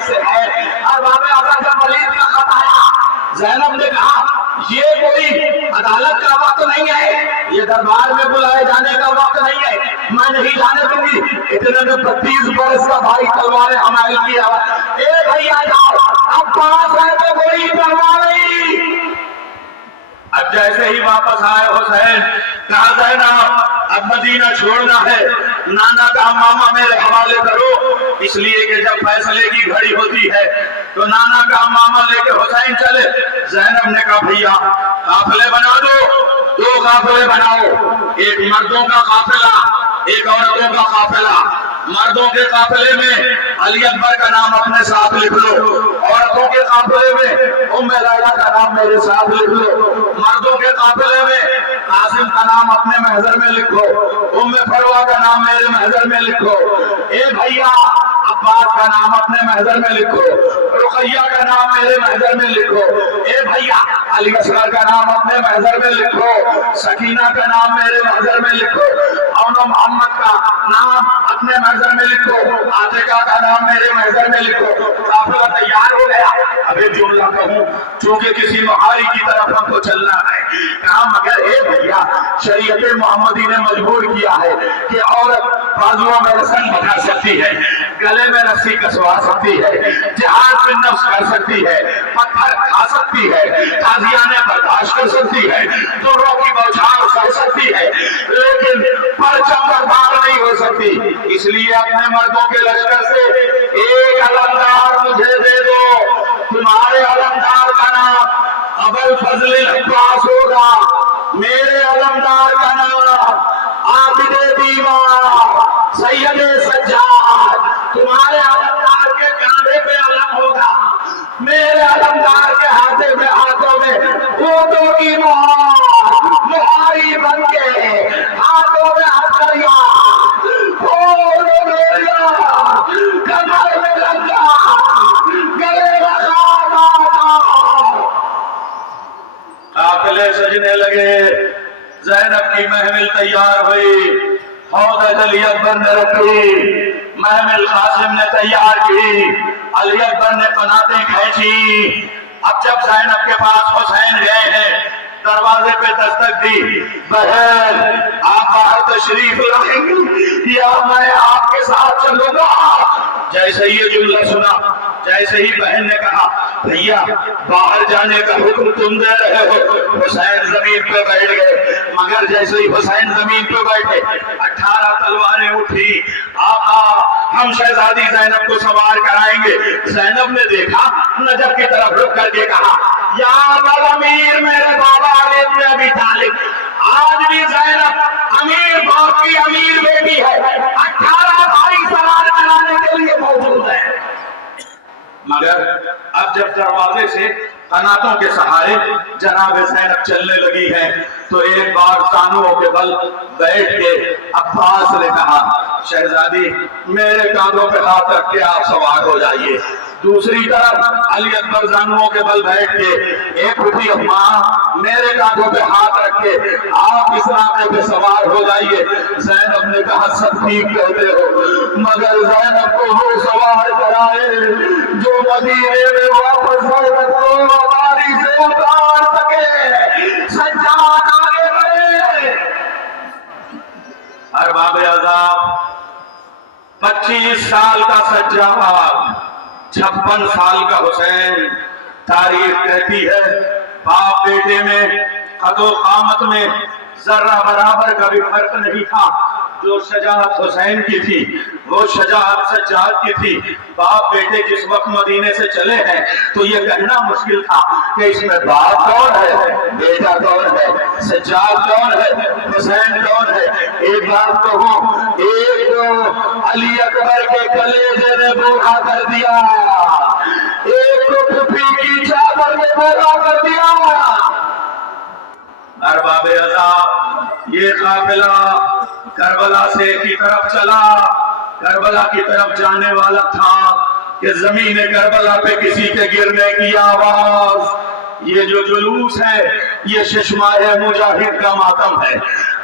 طرف سے ہے۔ ارباب اعظم جب ولید کا خط آیا، زینب نے کہا یہ کوئی عدالت کا وقت نہیں ہے، یہ دربار میں بلائے جانے کا وقت نہیں ہے، میں نہیں جانے دوں گی۔ اتنے میں 32 برس کا بھائی تلوار حمائل کیا، اے بھیا جاؤ، اب پاس ہے تو کوئی پرواہ نہیں۔ اب جیسے ہی واپس آئے حسین، کہا زینب اب مدینہ چھوڑنا ہے، نانا کا ماما میرے حوالے کرو، اس لیے کہ جب فیصلے کی گھڑی ہوتی ہے تو نانا کا ماما لے کے حسین چلے۔ زینب نے کہا بھیا قافلے بنا دو قافلے بناؤ، ایک مردوں کا قافلہ ایک عورتوں کا قافلہ۔ مردوں کے قافلے میں علی اکبر کا نام اپنے ساتھ لکھ لو، عورتوں کے قافلے میں ام لیلا کا نام میرے ساتھ لکھ لو، مردوں کے قافلے میں قاسم کا نام اپنے محضر میں لکھو، ام فروہ کا نام میرے محضر میں لکھو، اے بھیا عباس کا نام اپنے محضر میں لکھو، رقیہ کا نام میرے محضر میں لکھو، اے بھیا علی اصغر کا نام اپنے محضر میں لکھو، سکینہ کا نام میرے محضر میں لکھو، اور محمد کا نام اپنے محضر میں لکھو، عاتقہ کا نام میرے محضر میں لکھو۔ قافلہ تیار ہو گیا۔ اب ایک جملہ کہوں چونکہ کسی محاری کی طرف ہم کو چلنا ہے، کہا مگر اے بھیا شریعت محمدی نے مجبور کیا ہے کہ عورت بازوؤں میں رسن بنا سکتی ہے، گلے میں رسی کسوا سکتی ہے، جہاد میں نفس کر سکتی ہے، پتھر کھا سکتی ہے، تازیانے برداشت کر سکتی ہے، دوروں کی بوچھار سہ سکتی ہے، لیکن پرچم بردار نہیں ہو سکتی۔ اس لیے اپنے مردوں کے لشکر سے ایک علمدار مجھے دے دو، تمہارے علمدار کا نام ابوالفضل العباس ہوگا، میرے علمدار کا نام عابد دیوان سید سجاد، تمہارے علمدار کے کاندھے پہ علم ہوگا، میرے علمدار کے ہاتھوں میں اونٹوں کی مہار، مہاری بن کے ہاتھوں میں ہتھیلیاں، کمر میں لنگا، گلے میں خاتمہ۔ قافلے سجنے لگے، زینب کی محمل تیار ہوئی، حوض علی اکبر نے رکھی، محمل قاسم نے تیار کی، علی اکبر نے قناتیں کھینچی۔ اب جب زینب کے پاس حسین گئے ہیں، دروازے پہ دستک دی، بہن آپ باہر تشریف لائیں گے یا میں آپ کے ساتھ چلوں گا؟ جیسے یہ جملہ سنا، جیسے ہی بہن نے کہا بھیا باہر جانے کا حکم تم دے رہے ہو، حسین زمین پہ بیٹھ گئے۔ مگر جیسے ہی حسین زمین پہ بیٹھے 18 تلواریں اٹھی، آقا ہم شہزادی زینب کو سوار کرائیں گے۔ زینب نے دیکھا، نجف کی طرف رک کر کے کہا یا امیر میرے بابا علی بن ابی طالب، آج بھی زینب امیر باپ کی امیر بیٹی ہے، 18 بھائی سوار کرانے کے لیے موجود ہے۔ مگر اب جب دروازے سے قناتوں کے سہارے جناب زینب چلنے لگی ہے تو ایک بار تانوں کے بل بیٹھ کے عباس نے کہا شہزادی میرے کاندھوں پہ ہاتھ رکھ کے آپ سوار ہو جائیے۔ دوسری طرف علی اکبر زانوؤں کے بل بیٹھ کے ایک اٹھی اماں میرے کاندھوں پہ ہاتھ رکھ کے آپ اس ناقے پہ سوار ہو جائیے۔ زینب نے کہا سب ٹھیک کہتے ہو، مگر زینب کو وہ سوار کرائے جو مدینے میں واپس زینب کو ہماری سے اتار سکے۔ سجاد آگے بڑھے۔ ارباب اعظم 25 سال کا سجاد، 56 سال کا حسین۔ تاریخ کہتی ہے باپ بیٹے میں قد و قامت میں ذرہ برابر کا بھی فرق نہیں تھا۔ جو شجاعت حسین کی تھی وہ شجاعت سجاد کی تھی۔ باپ بیٹے جس وقت مدینے سے چلے ہیں تو یہ کہنا مشکل تھا کہ اس میں باپ کون ہے، بیٹا کون ہے، سجاد کون ہے، حسین کون ہے۔ ایک بات کہوں، ایک تو علی اکبر کے کلیجے نے بوڑھا کر دیا، ایک تو پھپھی کی چادر نے بوڑھا کر دیا۔ ارباب اعظم یہ قافلہ کربلا سے کی طرف چلا، کربلا کی طرف جانے والا تھا کہ زمین کربلا پہ کسی کے گرنے کی آواز۔ یہ جو جلوس ہے یہ ششمائے مجاہد کا ماتم ہے۔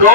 2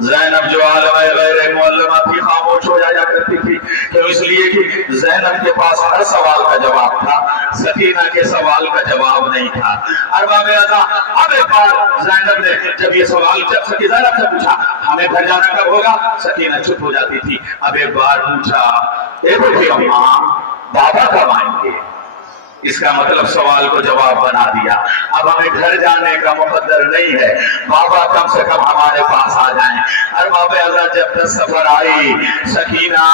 زینب جو عالم غیر معلمہ تھی خاموش ہو جایا کرتی تھی، تو اس لیے کہ زینب کے پاس ہر سوال کا جواب تھا، سکینہ کے سوال کا جواب نہیں تھا۔ ارباب اعضاء، اب ایک بار زینب نے جب یہ سوال زینب سے پوچھا ہمیں گھر جانا کب ہوگا، سکینہ چپ ہو جاتی تھی۔ اب ایک بار پوچھا اے بیٹی اماں بابا کب آئیں گے، اس کا مطلب سوال کو جواب بنا دیا۔ اب ہمیں گھر جانے کا مقدر نہیں ہے، بابا کم سے کم ہمارے پاس آ جائیں۔ ارباب اعضاء، جب تک سفر آئی، سکینہ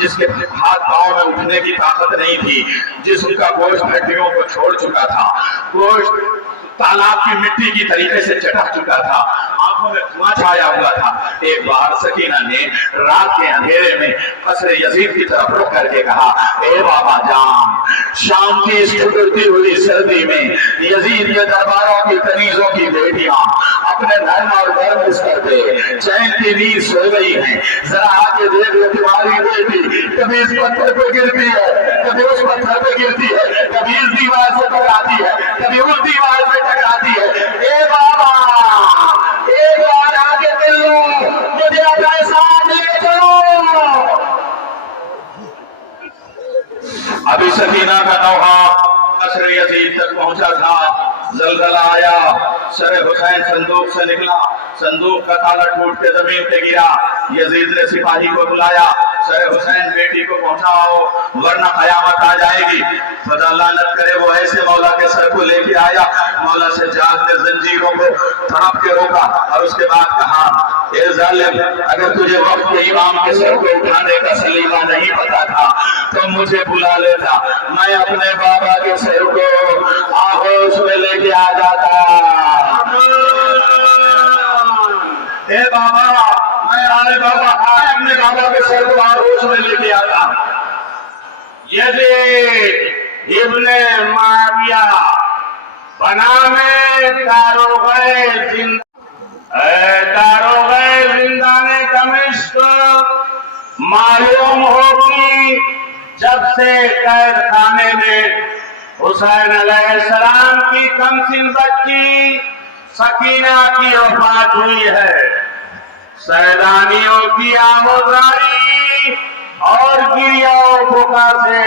جس کے ہاتھ پاؤں میں اٹھنے کی طاقت نہیں تھی، جسم کا گوشت ہڈیوں کو چھوڑ چکا تھا، گوشت تالاب کی مٹی کی طریقے سے چٹک چکا تھا، آنکھوں میں دھواں چھایا ہوا تھا، ایک بار سکینہ نے رات کے اندھیرے میں قصر یزید کی طرف رخ کر کے کہا اے بابا جان، شام کی اس ٹھٹرتی ہوئی سردی میں یزید کے درباروں کی کنیزوں کی بیٹیاں اپنے نرم اور گرم بستر پہ چین کی نیند سو گئی ہیں، ذرا آ کے دیکھ لو تمہاری بیٹی کبھی اس پتھر پہ گرتی ہے، کبھی اس پتھر پہ گرتی ہے، کبھی اس دیوار سے ٹکراتی ہے، کبھی اس دیوار پہ ٹکراتی ہے۔ اے بابا ایک بار آ کے مل لو، مجھے اپنا ساتھ لے چلو۔ ابھی سکینہ کا نوحہ قصر یزید تک پہنچا تھا، زلزلہ آیا، سر حسین صندوق سے نکلا، صندوق کا تالا ٹوٹ کے زمین پہ گرا، یزید نے سپاہی کو بلایا، سر حسین بیٹی کو پہنچاؤ ورنہ قیامت آ جائے گی۔ خدا لعنت کرے وہ ایسے مولا کے سر کو لے کے آیا، مولا سجاد نے زنجیروں کو تھام کے روکا اور اس کے بعد کہا اے ظالم، اگر تجھے وقت کے امام کے سر کو اٹھانے کا سلیقہ نہیں پتا تھا تو مجھے بلا لیتا، میں اپنے بابا کے سر کو آغوش میں لے کے آ جاتا۔ اے بابا، میں اپنے بابا کے سر کو آغوش میں لے کے آتا۔ یزید ابن معاویہ بنام داروغہ زندان دمشق، معلوم ہو کہ جب سے قید خانے میں حسین علیہ السلام کی کمسن بچی سکینہ کی وفات ہوئی ہے، سیلانیوں کی آموزاری اور گریہ و بکا سے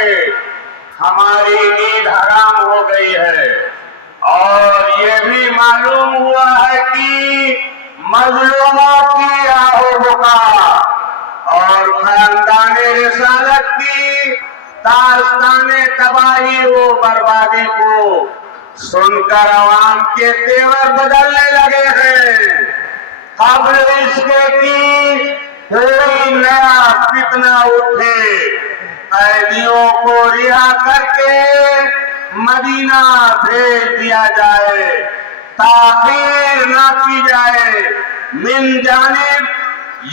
ہماری نیند حرام ہو گئی ہے، اور یہ بھی معلوم ہوا ہے کہ مظلوموں کی آہ و بکا اور خاندان رسالت کی داستان تباہی و بربادی کو سن کر عوام کے تیور بدلنے لگے ہیں۔ قبل اس کے کی کوئی نیا فتنہ اٹھے، قیدیوں کو رہا کر کے مدینہ بھیج دیا جائے، تاخیر نہ کی جائے من جانب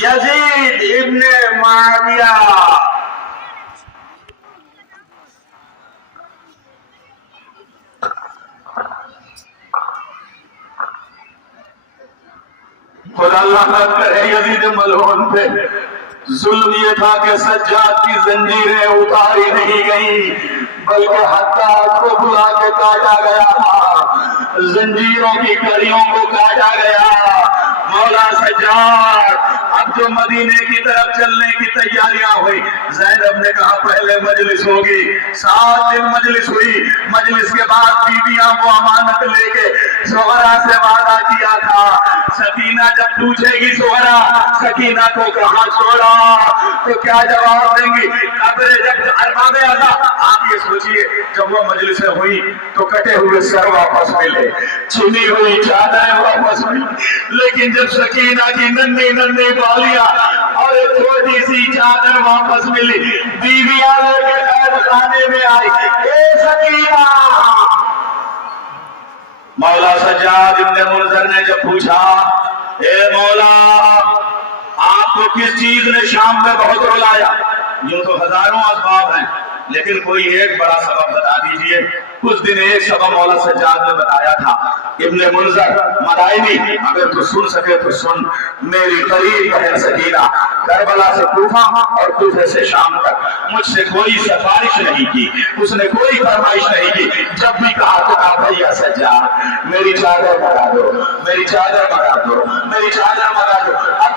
یزید ابن معاویہ۔ خدا اللہ کرے یزید ملعون پہ ظلم یہ تھا کہ سجاد کی زنجیریں اتاری نہیں گئی بلکہ حداد کو بلا کے کاٹا گیا، زنجیروں کی کڑیوں کو کاٹا گیا۔ مولا سجاد اب جو مدینے کی طرف چلنے کی تیاریاں ہوئی، زینب نے کہا پہلے مجلس ہوگی، 7 دن مجلس ہوئی، مجلس کے بعد بیویاں کو امانت لے کے زہرا سے وعدہ کیا تھا، سکینہ جب پوچھے گی زہرا سکینہ کو کہاں چھوڑا تو کیا جواب دیں گی؟ ارباب اعضاء آپ یہ سوچئے جب وہ مجلسیں ہوئی تو کٹے ہوئے سر واپس ملے، چھنی ہوئی چادریں واپس ملی، لیکن جب سکینہ کی ننھی ننھی بالیاں اور ایک چھوٹی سی چادر واپس ملی، بیویاں لے کے قید خانے میں آئی، اے سکینہ۔ مولا سجاد ابن منظر نے جب پوچھا اے مولا آپ کو کس چیز نے شام میں بہت رلایا؟ یوں تو ہزاروں اسباب ہیں لیکن کوئی ایک بڑا سبب بتا دیجئے۔ کچھ دن ایک سبب مولا سجاد نے بتایا تھا، ابن منظر مدائنی اگر تو سن سکے تو سن، میری قریب بہن سکینہ کربلا سے کوفہ اور کوفہ سے شام تک مجھ سے کوئی سفارش نہیں کی، اس نے کوئی فرمائش نہیں کی، جب بھی کہا تو کہا بھیا سجاد میری چادر منگا دو، میری چادر منگا دو، میری چادر منگا دو۔